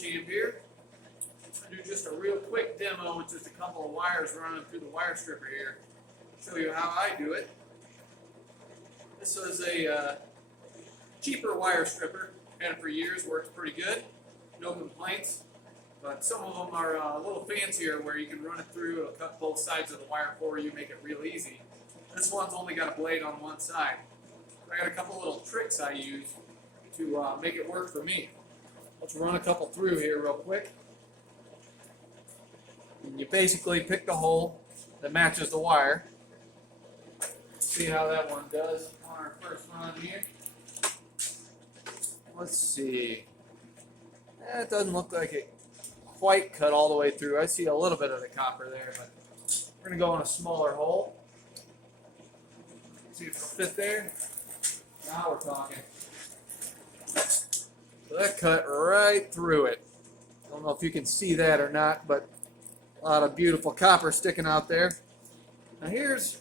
Champ here. I'm going to do just a real quick demo with just a couple of wires running through the wire stripper here. Show you how I do it. This is a cheaper wire stripper. Had it for years, works pretty good. No complaints. But some of them are a little fancier where you can run it through, it'll cut both sides of the wire for you, make it real easy. This one's only got a blade on one side. I got a couple little tricks I use to make it work for me. Let's run a couple through here real quick. And you basically pick the hole that matches the wire. See how that one does on our first run here. Let's see. It doesn't look like it quite cut all the way through. I see a little bit of the copper there, but we're going to go in a smaller hole. See if it'll fit there. Now we're talking. So that cut right through it. I don't know if you can see that or not, but a lot of beautiful copper sticking out there. Now here's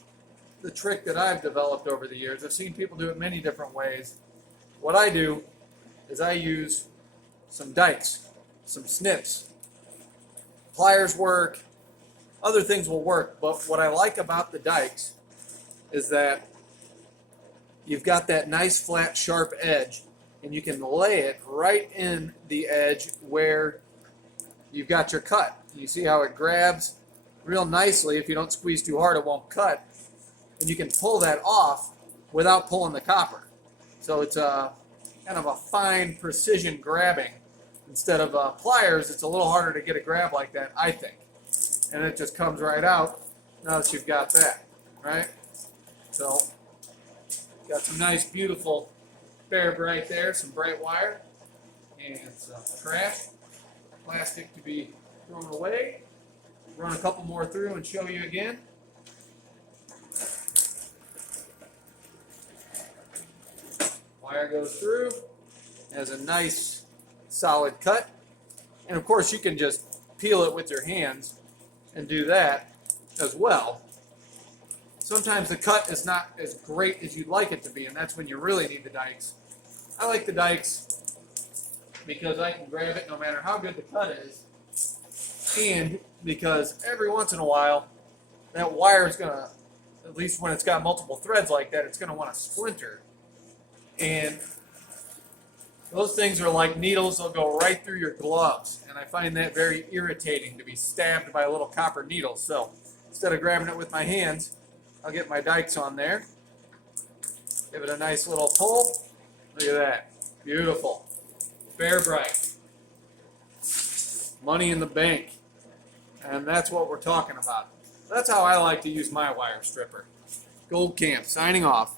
the trick that I've developed over the years. I've seen people do it many different ways. What I do is I use some dikes, some snips. Pliers work, other things will work, but what I like about the dikes is that you've got that nice flat sharp edge and you can lay it right in the edge where you've got your cut. You see how it grabs real nicely. If you don't squeeze too hard, it won't cut. And you can pull that off without pulling the copper. So it's a kind of a fine precision grabbing. Instead of pliers, it's a little harder to get a grab like that, I think. And it just comes right out now that you've got that, right? So, got some nice, beautiful bare bright there, some bright wire, and some trash, plastic to be thrown away. Run a couple more through and show you again. Wire goes through, has a nice solid cut, and of course you can just peel it with your hands and do that as well. Sometimes the cut is not as great as you'd like it to be, and that's when you really need the dikes. I like the dikes because I can grab it no matter how good the cut is, and because every once in a while that wire is going to, at least when it's got multiple threads like that, it's going to want to splinter. And those things are like needles. They'll go right through your gloves. And I find that very irritating to be stabbed by a little copper needle. So instead of grabbing it with my hands, I'll get my dikes on there. Give it a nice little pull. Look at that. Beautiful. Bare bright. Money in the bank. And that's what we're talking about. That's how I like to use my wire stripper. Gold Camp signing off.